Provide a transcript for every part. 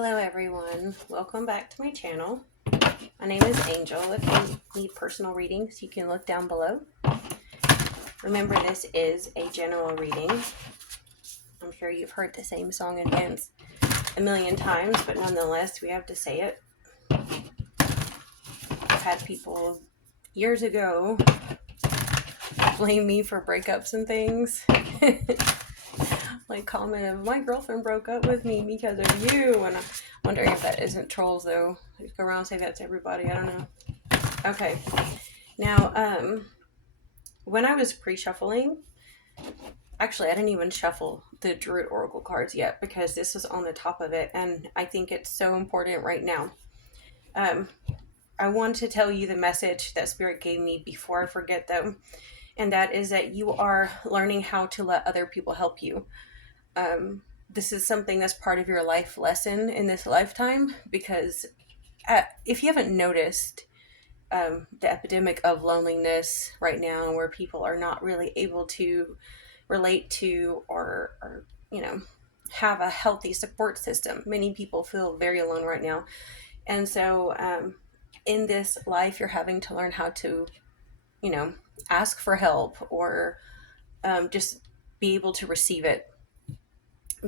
Hello everyone, welcome back to my channel. My name is Angel. If you need personal readings, you can look down below. Remember, this is a general reading. I'm sure you've heard the same song and dance a million times, but nonetheless, we have to say it. I've had people years ago blame me for breakups and things. Like comment of, my girlfriend broke up with me because of you, and I'm wondering if that isn't trolls though. I just go around and say that to everybody. I don't know. Okay, now when I was pre-shuffling, actually I didn't even shuffle the Druid Oracle cards yet because this was on the top of it, and I think it's so important right now. I want to tell you the message that Spirit gave me before I forget though, and that is that you are learning how to let other people help you. This is something that's part of your life lesson in this lifetime, because if you haven't noticed the epidemic of loneliness right now, where people are not really able to relate to or have a healthy support system. Many people feel very alone right now. And so in this life, you're having to learn how to, ask for help or just be able to receive it,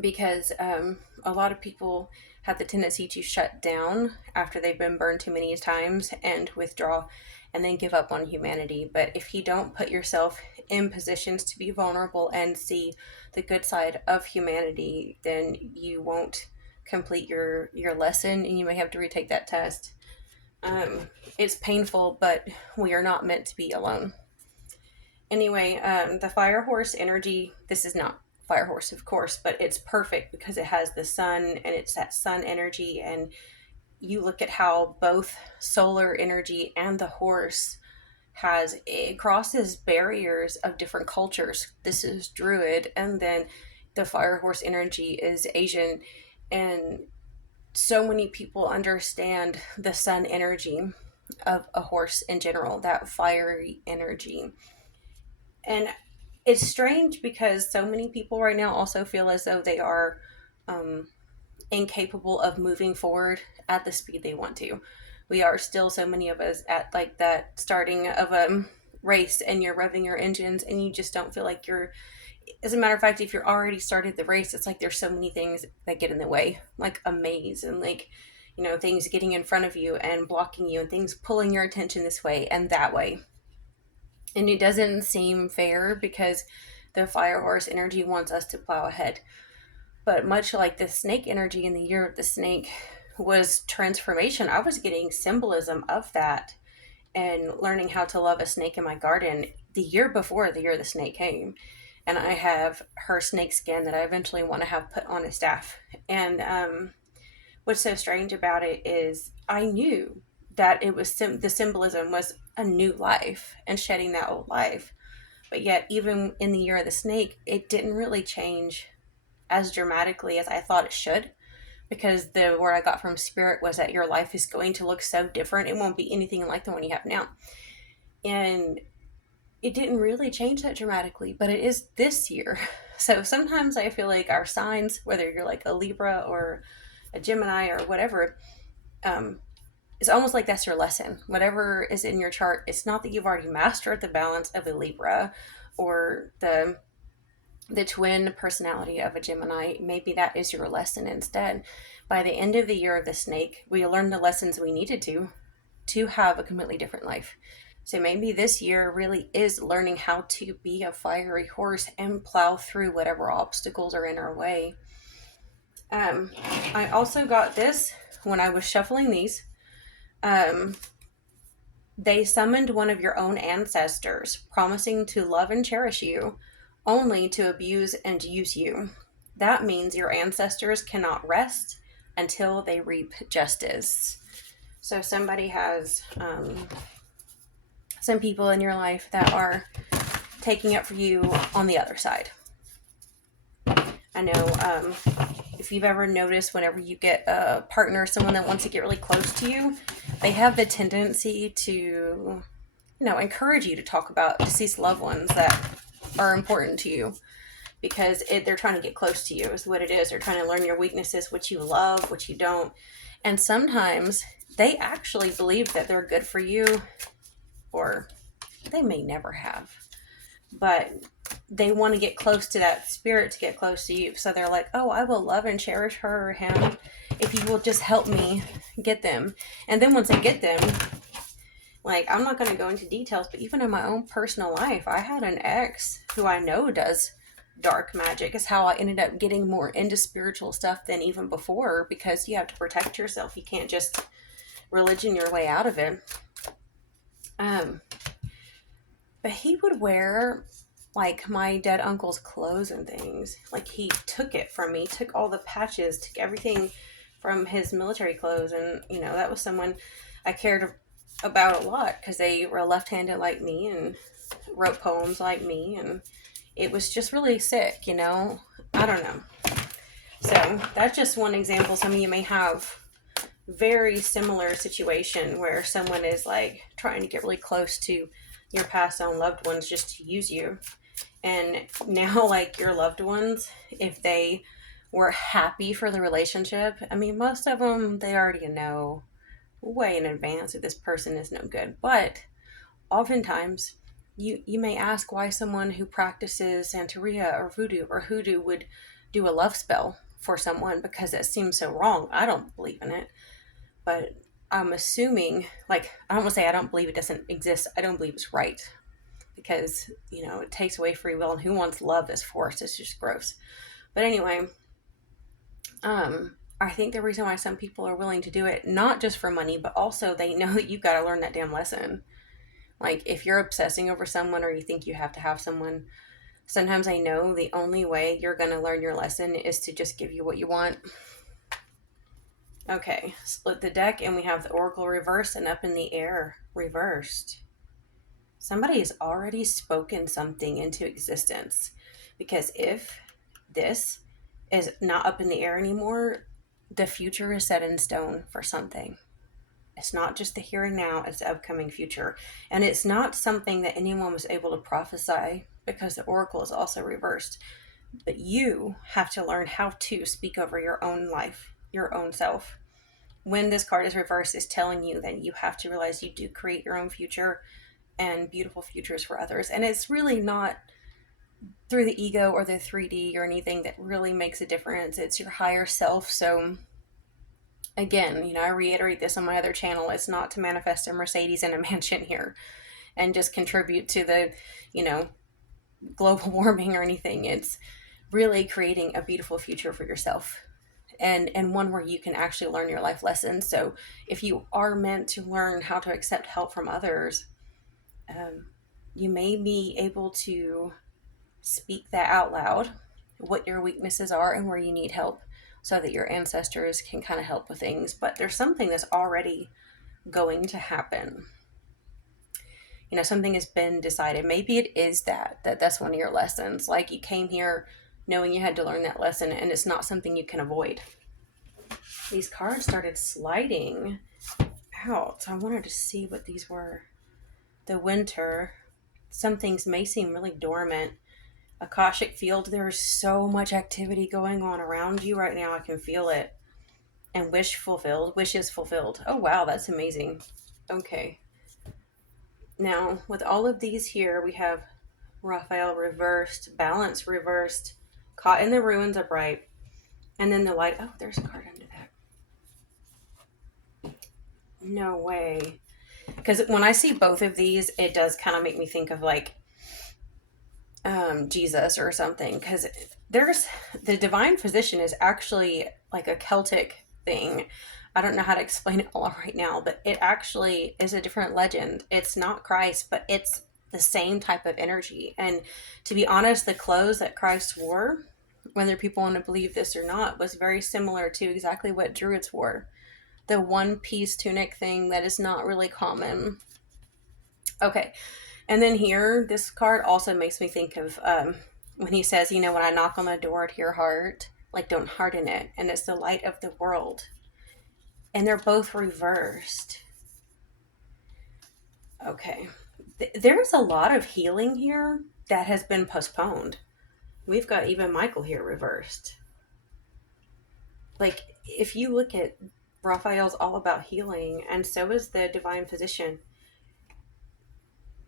because a lot of people have the tendency to shut down after they've been burned too many times and withdraw and then give up on humanity. But if you don't put yourself in positions to be vulnerable and see the good side of humanity, then you won't complete your lesson, and you may have to retake that test. It's painful, but we are not meant to be alone. Anyway, the fire horse energy, this is not fire horse, of course, but it's perfect because it has the sun and it's that sun energy. And you look at how both solar energy and the horse it crosses barriers of different cultures. This is Druid, and then the fire horse energy is Asian. And so many people understand the sun energy of a horse in general, that fiery energy. And it's strange because so many people right now also feel as though they are incapable of moving forward at the speed they want to. We are still, so many of us, at like that starting of a race, and you're revving your engines and you just don't feel like you're, as a matter of fact, if you're already started the race, it's like there's so many things that get in the way, like a maze, and like, things getting in front of you and blocking you, and things pulling your attention this way and that way. And it doesn't seem fair because the fire horse energy wants us to plow ahead. But much like the snake energy in the year of the snake was transformation, I was getting symbolism of that and learning how to love a snake in my garden the year before the year the snake came. And I have her snake skin that I eventually want to have put on a staff. And what's so strange about it is I knew that it was the symbolism was a new life and shedding that old life. But yet, even in the year of the snake, it didn't really change as dramatically as I thought it should, because the word I got from Spirit was that your life is going to look so different. It won't be anything like the one you have now. And it didn't really change that dramatically, but it is this year. So sometimes I feel like our signs, whether you're like a Libra or a Gemini or whatever, it's almost like that's your lesson. Whatever is in your chart, it's not that you've already mastered the balance of a Libra or the twin personality of a Gemini. Maybe that is your lesson instead. By the end of the year of the snake, we learned the lessons we needed to have a completely different life. So maybe this year really is learning how to be a fiery horse and plow through whatever obstacles are in our way. I also got this when I was shuffling these. They summoned one of your own ancestors, promising to love and cherish you, only to abuse and use you. That means your ancestors cannot rest until they reap justice. So somebody has some people in your life that are taking up for you on the other side. I know if you've ever noticed, whenever you get a partner, someone that wants to get really close to you, they have the tendency to, encourage you to talk about deceased loved ones that are important to you. because they're trying to get close to you is what it is. They're trying to learn your weaknesses, what you love, what you don't. And sometimes they actually believe that they're good for you, or they may never have, but they want to get close to that spirit to get close to you. So they're like, oh, I will love and cherish her or him if you will just help me get them. And then once I get them, like, I'm not going to go into details, but even in my own personal life, I had an ex who I know does dark magic. Is how I ended up getting more into spiritual stuff than even before, because you have to protect yourself. You can't just religion your way out of it. But he would wear like my dead uncle's clothes and things. Like, he took it from me, took all the patches, took everything from his military clothes. And, you know, that was someone I cared about a lot because they were left-handed like me and wrote poems like me. And it was just really sick, you know? I don't know. So that's just one example. Some of you may have very similar situation where someone is like trying to get really close to your past own loved ones just to use you. And now, like, your loved ones, if they were happy for the relationship, I mean, most of them, they already know way in advance that this person is no good. But oftentimes, you may ask why someone who practices Santeria or voodoo or hoodoo would do a love spell for someone, because it seems so wrong. I don't believe in it. But I'm assuming, like, I don't want to say I don't believe it doesn't exist. I don't believe it's right, because, you know, it takes away free will, and who wants love as force? It's just gross. But anyway, I think the reason why some people are willing to do it, not just for money, but also they know that you've got to learn that damn lesson. Like, if you're obsessing over someone or you think you have to have someone, sometimes I know the only way you're going to learn your lesson is to just give you what you want. Okay, split the deck, and we have the Oracle reversed and up in the air reversed. Somebody has already spoken something into existence, because if this is not up in the air anymore, the future is set in stone for something. It's not just the here and now, it's the upcoming future. And it's not something that anyone was able to prophesy, because the Oracle is also reversed. But you have to learn how to speak over your own life, your own self. When this card is reversed, it's telling you that you have to realize you do create your own future and beautiful futures for others. And it's really not through the ego or the 3D or anything that really makes a difference. It's your higher self. So again, you know, I reiterate this on my other channel. It's not to manifest a Mercedes in a mansion here and just contribute to the, you know, global warming or anything. It's really creating a beautiful future for yourself, and one where you can actually learn your life lessons. So if you are meant to learn how to accept help from others, you may be able to speak that out loud, what your weaknesses are and where you need help, so that your ancestors can kind of help with things. But there's something that's already going to happen. You know, something has been decided. Maybe it is that's one of your lessons. Like, you came here knowing you had to learn that lesson, and it's not something you can avoid. These cards started sliding out. So I wanted to see what these were. The winter. Some things may seem really dormant. Akashic field. There is so much activity going on around you right now. I can feel it. And wish fulfilled. Wishes fulfilled. Oh, wow. That's amazing. Okay. Now, with all of these here, we have Raphael reversed, balance reversed, caught in the ruins upright, and then the light. Oh, there's a card under that. No way. Because when I see both of these, it does kind of make me think of like Jesus or something. Because there's the divine physician is actually like a Celtic thing. I don't know how to explain it all right now, but it actually is a different legend. It's not Christ, but it's the same type of energy. And to be honest, the clothes that Christ wore, whether people want to believe this or not, was very similar to exactly what Druids wore. The one-piece tunic thing that is not really common. Okay, and then here, this card also makes me think of when he says, you know, when I knock on the door to your heart, like, don't harden it. And it's the light of the world. And they're both reversed. Okay. There's a lot of healing here that has been postponed. We've got even Michael here reversed. Like, if you look at Raphael's all about healing, and so is the divine physician.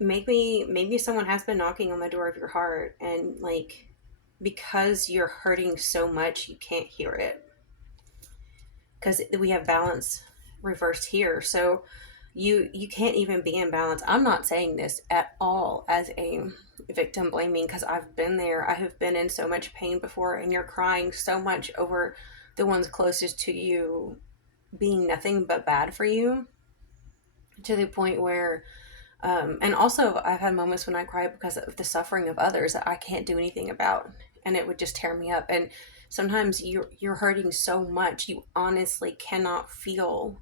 Maybe someone has been knocking on the door of your heart, and like, because you're hurting so much, you can't hear it. Because we have balance reversed here, so you can't even be in balance. I'm not saying this at all as a victim blaming, because I've been there. I have been in so much pain before, and you're crying so much over the ones closest to you being nothing but bad for you, to the point where and also I've had moments when I cry because of the suffering of others that I can't do anything about, and it would just tear me up. And sometimes you're hurting so much you honestly cannot feel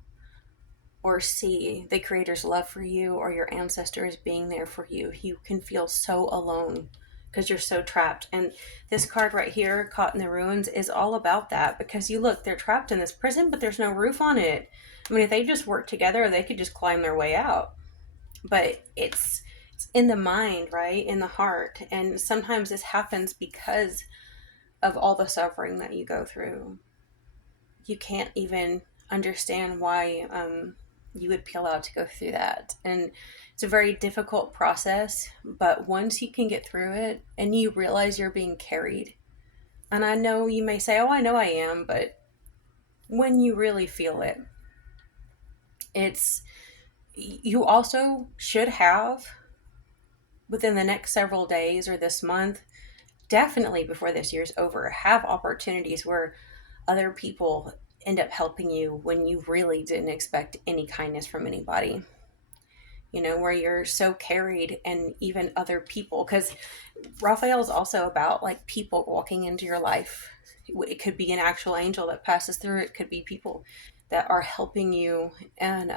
or see the creator's love for you or your ancestors being there for you. You can feel so alone because you're so trapped. And this card right here, Caught in the Ruins, is all about that, because you look, they're trapped in this prison, but there's no roof on it. I mean, if they just worked together, they could just climb their way out. But it's in the mind, right? In the heart. And sometimes this happens because of all the suffering that you go through. You can't even understand why you would be allowed to go through that. And it's a very difficult process, but once you can get through it and you realize you're being carried, and I know you may say, oh, I know I am, but when you really feel it, it's, you also should have, within the next several days or this month, definitely before this year's over, have opportunities where other people end up helping you when you really didn't expect any kindness from anybody. You know, where you're so carried, and even other people, because Raphael is also about like people walking into your life. It could be an actual angel that passes through, it could be people that are helping you. And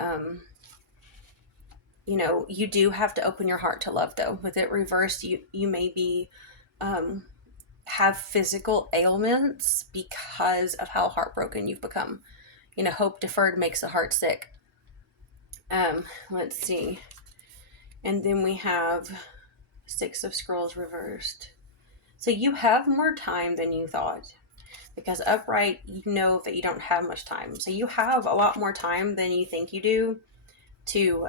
you know, you do have to open your heart to love, though. With it reversed, you may be um have physical ailments because of how heartbroken you've become. You know, hope deferred makes the heart sick. Let's see. And then we have Six of Scrolls reversed. So you have more time than you thought, because upright, you know that you don't have much time. So you have a lot more time than you think you do to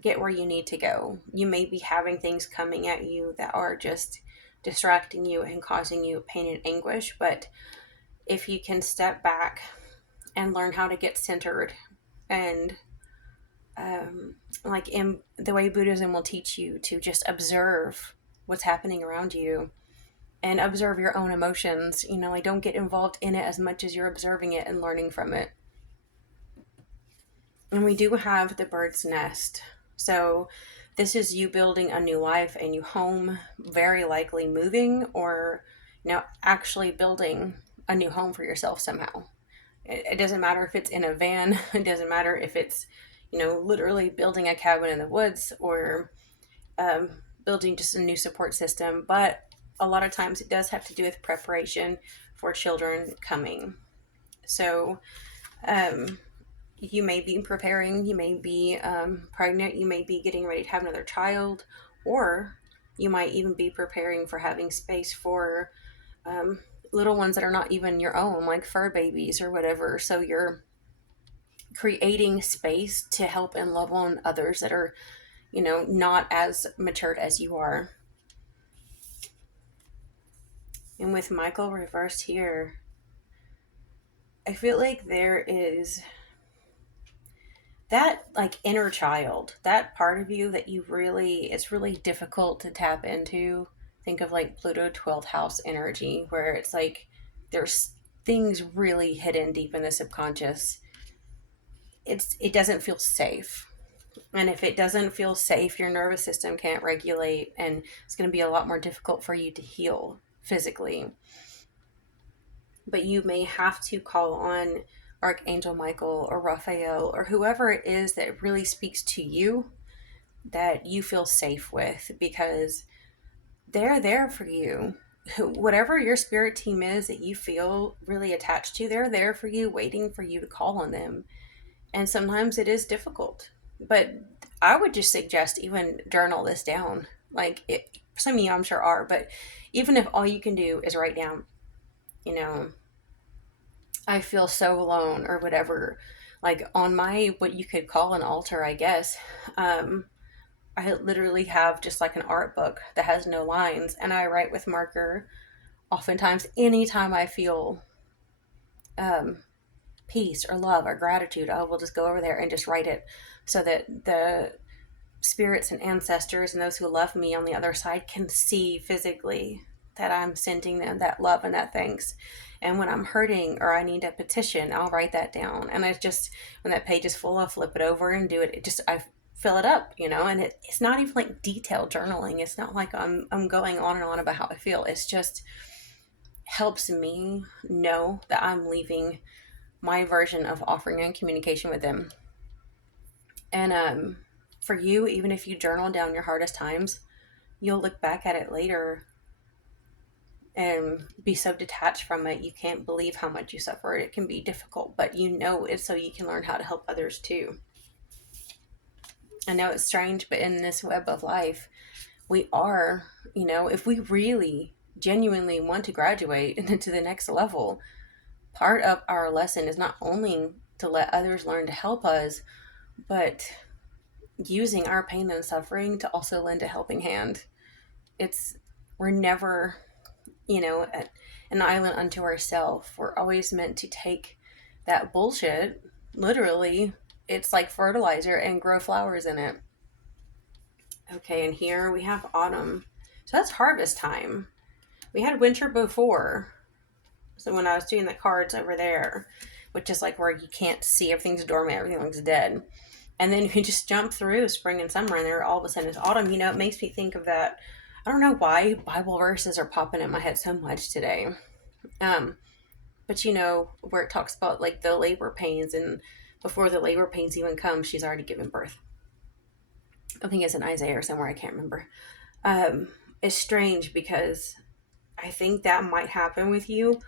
get where you need to go. You may be having things coming at you that are just distracting you and causing you pain and anguish, but if you can step back and learn how to get centered, and like in the way Buddhism will teach you to just observe what's happening around you and observe your own emotions, you know, like don't get involved in it as much as you're observing it and learning from it. And we do have the bird's nest. So this is you building a new life, a new home, very likely moving, or, you know, actually building a new home for yourself somehow. It doesn't matter if it's in a van. It doesn't matter if it's, you know, literally building a cabin in the woods, or um, building just a new support system. But a lot of times it does have to do with preparation for children coming. So um, you may be preparing, you may be pregnant, you may be getting ready to have another child, or you might even be preparing for having space for um, little ones that are not even your own, like fur babies or whatever. So you're creating space to help and love on others that are, you know, not as matured as you are. And with Michael reversed here, I feel like there is that like inner child, that part of you that you really, it's really difficult to tap into. Think of like Pluto 12th house energy, where it's like there's things really hidden deep in the subconscious. It doesn't feel safe. And if it doesn't feel safe, your nervous system can't regulate, and it's going to be a lot more difficult for you to heal physically. But you may have to call on Archangel Michael or Raphael or whoever it is that really speaks to you, that you feel safe with, because they're there for you. Whatever your spirit team is that you feel really attached to, they're there for you, waiting for you to call on them. And sometimes it is difficult, but I would just suggest even journal this down. Like Some of you I'm sure are, but even if all you can do is write down, you know, I feel so alone or whatever, like on my, what you could call an altar, I guess, I literally have just like an art book that has no lines, and I write with marker. Oftentimes, anytime I feel um, peace or love or gratitude, I will just go over there and just write it so that the spirits and ancestors and those who love me on the other side can see physically that I'm sending them that love and that thanks. And when I'm hurting or I need a petition, I'll write that down. And I just, when that page is full, I'll flip it over and do it. It just, I fill it up, and it's not even like detailed journaling. It's not like I'm going on and on about how I feel. It's just helps me know that I'm leaving my version of offering and communication with them. And for you, even if you journal down your hardest times, you'll look back at it later and be so detached from it. You can't believe how much you suffered. It can be difficult, but it's so you can learn how to help others too. I know it's strange, but in this web of life, we are, if we really genuinely want to graduate into the next level, part of our lesson is not only to let others learn to help us, but using our pain and suffering to also lend a helping hand. We're never, an island unto ourselves. We're always meant to take that bullshit, literally, it's like fertilizer, and grow flowers in it. Okay, and here we have autumn. So that's harvest time. We had winter before. So when I was doing the cards over there, which is like where you can't see, everything's dormant, everything looks dead. And then we just jump through spring and summer, and there all of a sudden it's autumn. It makes me think of that. I don't know why Bible verses are popping in my head so much today. But where it talks about like the labor pains, and before the labor pains even come, she's already given birth. I think it's in Isaiah or somewhere, I can't remember. It's strange because I think that might happen with you.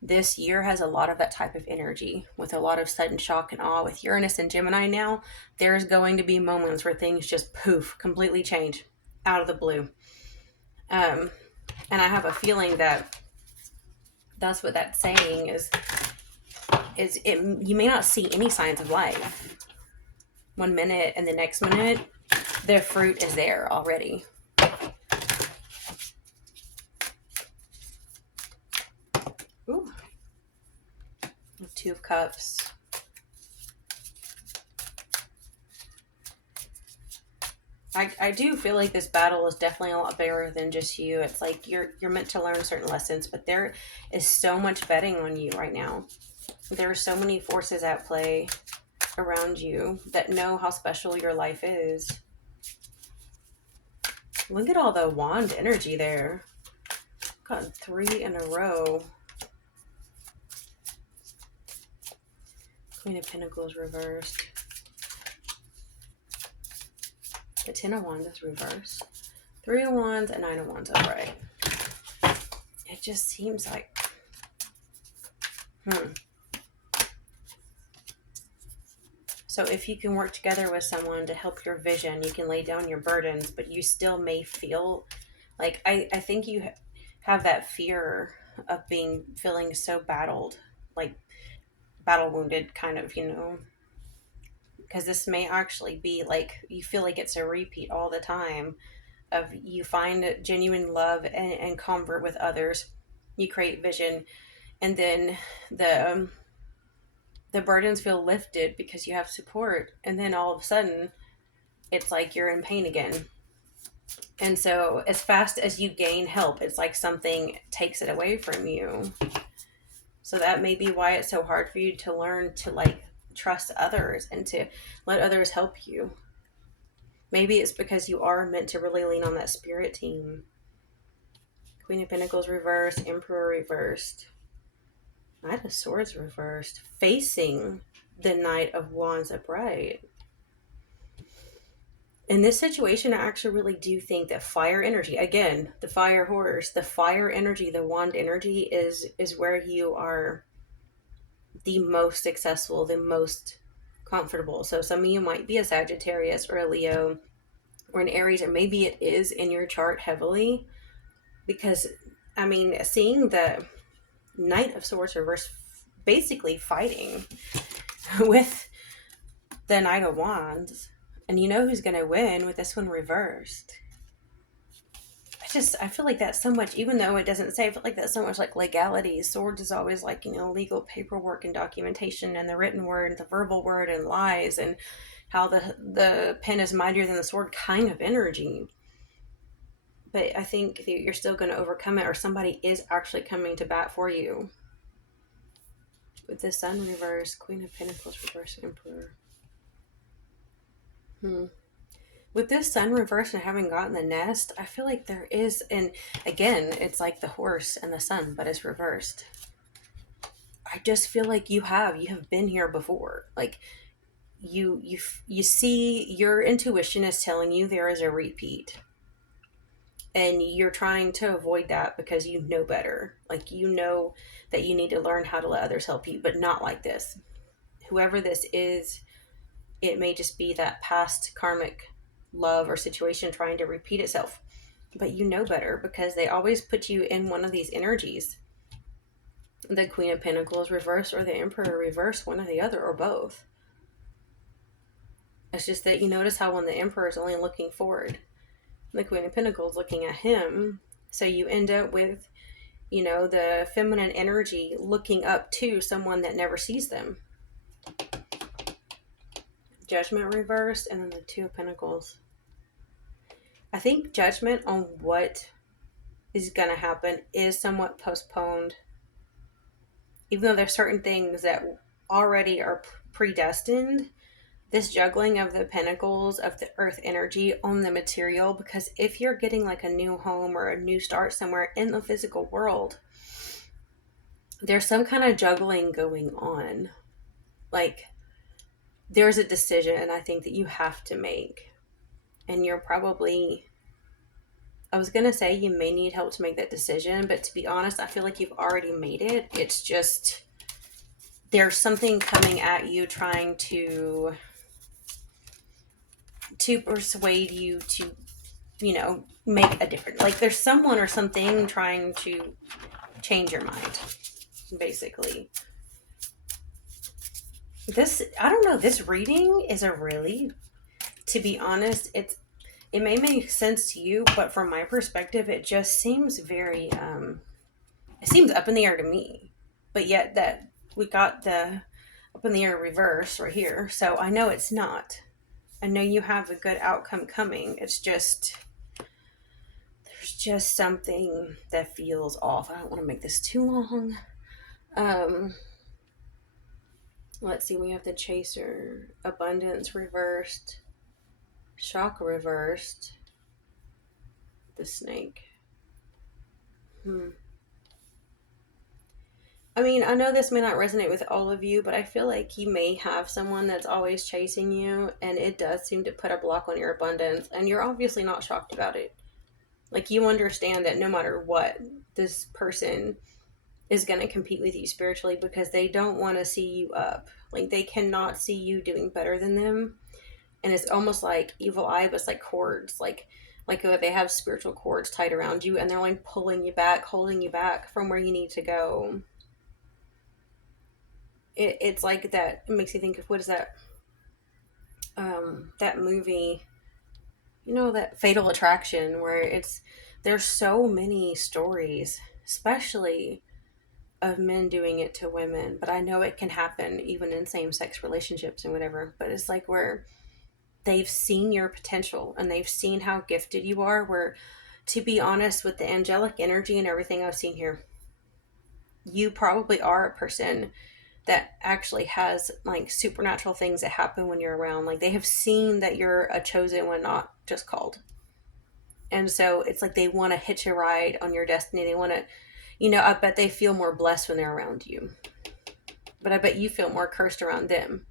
This year has a lot of that type of energy, with a lot of sudden shock and awe. With Uranus and Gemini now, there's going to be moments where things just poof, completely change out of the blue. And I have a feeling that that's what that's saying is you may not see any signs of life 1 minute, and the next minute the fruit is there already. Ooh. Two of Cups. I do feel like this battle is definitely a lot bigger than just you. It's like you're meant to learn certain lessons, but there is so much betting on you right now. There are so many forces at play around you that know how special your life is. Look at all the wand energy there. Got 3 in a row. Queen of Pentacles reversed. The 10 of Wands is reversed. 3 of Wands and 9 of Wands upright. It just seems like... So if you can work together with someone to help your vision, you can lay down your burdens, but you still may feel like... I think you have that fear of feeling so battled, like battle wounded, kind of, because this may actually be like you feel like it's a repeat all the time of you find genuine love and comfort with others, you create vision, and then the burdens feel lifted because you have support, and then all of a sudden it's like you're in pain again. And so as fast as you gain help, it's like something takes it away from you. So that may be why it's so hard for you to learn to like trust others and to let others help you. Maybe it's because you are meant to really lean on that spirit team. Queen of Pentacles reversed, Emperor reversed, Knight of Swords reversed, facing the Knight of Wands upright. In this situation, I actually really do think that fire energy, again, the fire horse, the fire energy, the wand energy is where you are the most successful, the most comfortable. So some of you might be a Sagittarius or a Leo, or in Aries, or maybe it is in your chart heavily, because I mean, seeing the Knight of Swords reverse basically fighting with the Knight of Wands, and you know who's going to win with this one reversed. I feel like that's so much, even though it doesn't say, I feel like that's so much like legality. Swords is always like, legal paperwork and documentation, and the written word, the verbal word, and lies, and how the pen is mightier than the sword kind of energy. But I think that you're still going to overcome it, or somebody is actually coming to bat for you. With the Sun reverse, Queen of Pentacles reverse, Emperor. With this Sun reverse and having gotten the nest, I feel like there is, and again, it's like the horse and the sun, but it's reversed. I just feel like you have been here before. Like you see, your intuition is telling you there is a repeat, and you're trying to avoid that because you know better. Like, you know that you need to learn how to let others help you, but not like this. Whoever this is, it may just be that past karmic love or situation trying to repeat itself. But you know better, because they always put you in one of these energies. The Queen of Pentacles reverse or the Emperor reverse, one or the other, or both. It's just that you notice how when the Emperor is only looking forward, the Queen of Pentacles looking at him. So you end up with, the feminine energy looking up to someone that never sees them. Judgment reversed, and then the Two of Pentacles. I think judgment on what is going to happen is somewhat postponed. Even though there's certain things that already are predestined, this juggling of the pentacles, of the earth energy on the material, because if you're getting like a new home or a new start somewhere in the physical world, there's some kind of juggling going on. Like, there's a decision I think that you have to make, and you're probably, I was going to say you may need help to make that decision, but to be honest, I feel like you've already made it. It's just, there's something coming at you trying to persuade you to, make a difference. Like, there's someone or something trying to change your mind, basically. I don't know, this reading is a really, to be honest, it may make sense to you, but from my perspective, it just seems very, it seems up in the air to me. But yet that we got the up in the air reverse right here. So I know it's not. I know you have a good outcome coming. It's just, there's just something that feels off. I don't want to make this too long. Let's see. We have the Chaser, Abundance reversed, Shock reversed, the Snake. I mean, I know this may not resonate with all of you, but I feel like you may have someone that's always chasing you, and it does seem to put a block on your abundance, and you're obviously not shocked about it. Like, you understand that no matter what, this person is going to compete with you spiritually because they don't want to see you up. Like, they cannot see you doing better than them. And it's almost like evil eye, but it's like cords. Like they have spiritual cords tied around you, and they're like pulling you back, holding you back from where you need to go. It's like that. It makes you think of, what is that? That movie, that Fatal Attraction, where there's so many stories, especially of men doing it to women, but I know it can happen even in same-sex relationships and whatever. But it's like where they've seen your potential and they've seen how gifted you are, where, to be honest, with the angelic energy and everything I've seen here, you probably are a person that actually has like supernatural things that happen when you're around. Like, they have seen that you're a chosen one, not just called. And so it's like they want to hitch a ride on your destiny. They want to, I bet they feel more blessed when they're around you. But I bet you feel more cursed around them.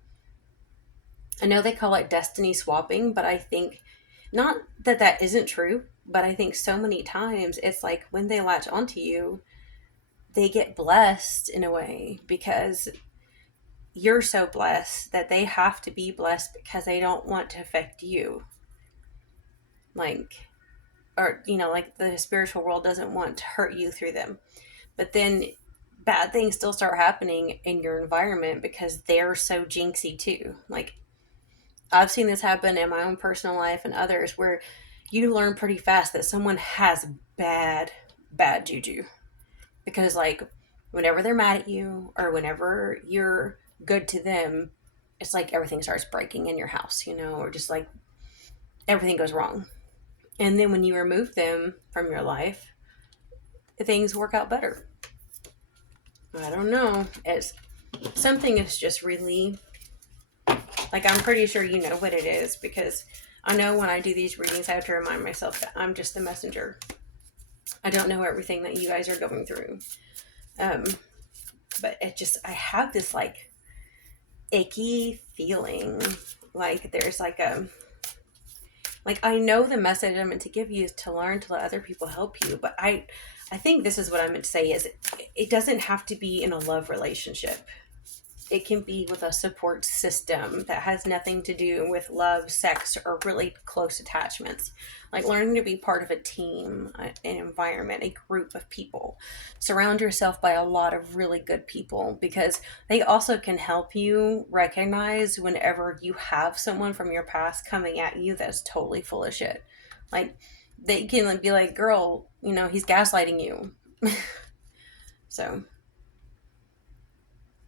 I know they call it destiny swapping, but I think, not that that isn't true, but I think so many times it's like when they latch onto you, they get blessed in a way because you're so blessed that they have to be blessed because they don't want to affect you. like, or, like the spiritual world doesn't want to hurt you through them. But then bad things still start happening in your environment because they're so jinxy too. Like, I've seen this happen in my own personal life and others where you learn pretty fast that someone has bad juju. Because, like, whenever they're mad at you or whenever you're good to them, it's like everything starts breaking in your house, or just like everything goes wrong. And then when you remove them from your life, things work out better. I don't know. It's something is just really, like, I'm pretty sure you know what it is, because I know when I do these readings, I have to remind myself that I'm just the messenger. I don't know everything that you guys are going through. But I have this like icky feeling like there's like I know the message I'm meant to give you is to learn to let other people help you, but I think this is what I meant to say is it doesn't have to be in a love relationship. It can be with a support system that has nothing to do with love, sex, or really close attachments. Like learning to be part of a team, an environment, a group of people. Surround yourself by a lot of really good people, because they also can help you recognize whenever you have someone from your past coming at you that's totally full of shit. Like, they can be like, girl, he's gaslighting you. So,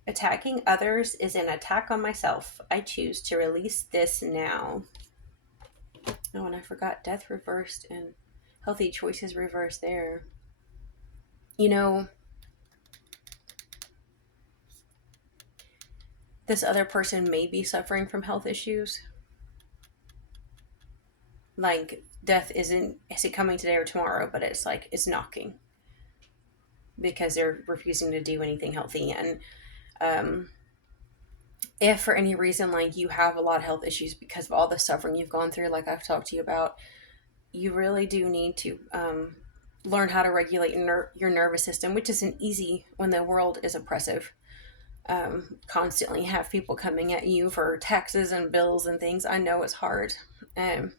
attacking others is an attack on myself. I choose to release this now. Oh, and I forgot death reversed and healthy choices reversed there. This other person may be suffering from health issues. Like, death is it coming today or tomorrow, but it's like, it's knocking. Because they're refusing to do anything healthy. And if for any reason, like, you have a lot of health issues because of all the suffering you've gone through, like I've talked to you about, you really do need to learn how to regulate your nervous system, which isn't easy when the world is oppressive. Constantly have people coming at you for taxes and bills and things. I know it's hard. And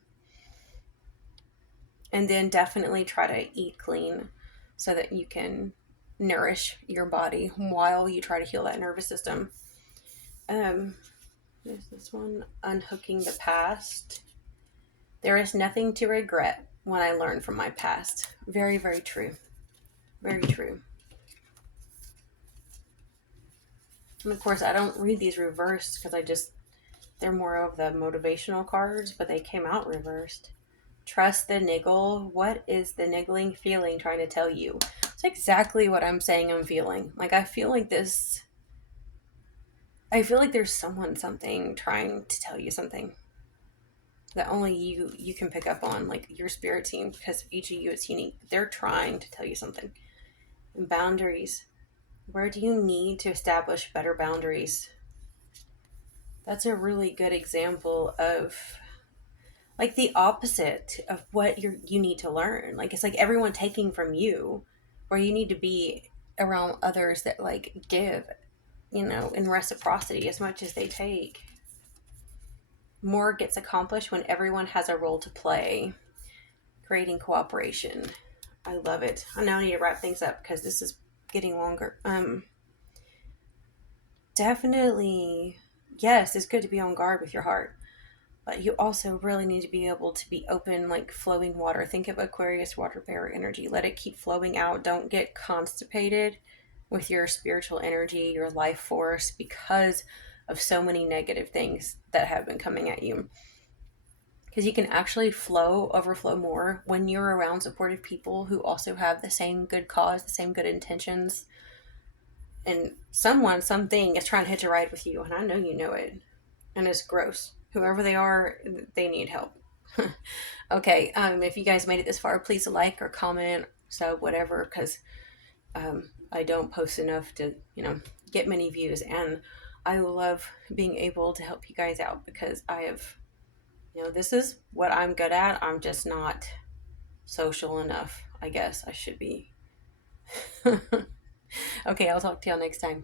then definitely try to eat clean so that you can nourish your body while you try to heal that nervous system. There's this one, unhooking the past. There is nothing to regret when I learn from my past. Very, very true. Very true. And of course, I don't read these reversed because they're more of the motivational cards, but they came out reversed. Trust the niggle. What is the niggling feeling trying to tell you? It's exactly what I'm saying I'm feeling. Like, I feel like there's something trying to tell you something that only you can pick up on, like your spirit team, because each of you is unique. They're trying to tell you something. And boundaries. Where do you need to establish better boundaries? That's a really good example of like the opposite of what you need to learn. Like, it's like everyone taking from you, where you need to be around others that like give, in reciprocity as much as they take. More gets accomplished when everyone has a role to play. Creating cooperation. I love it. I now need to wrap things up because this is getting longer. Definitely, yes, it's good to be on guard with your heart, but you also really need to be able to be open, like flowing water. Think of Aquarius water bearer energy. Let it keep flowing out. Don't get constipated with your spiritual energy, your life force, because of so many negative things that have been coming at you. Because you can actually overflow more when you're around supportive people who also have the same good cause, the same good intentions. And something is trying to hitch a ride with you, and I know you know it. And it's gross. Whoever they are, they need help. Okay, if you guys made it this far, please like or comment, sub, whatever, because I don't post enough to, get many views. And I love being able to help you guys out because I have, this is what I'm good at. I'm just not social enough. I guess I should be. Okay, I'll talk to y'all next time.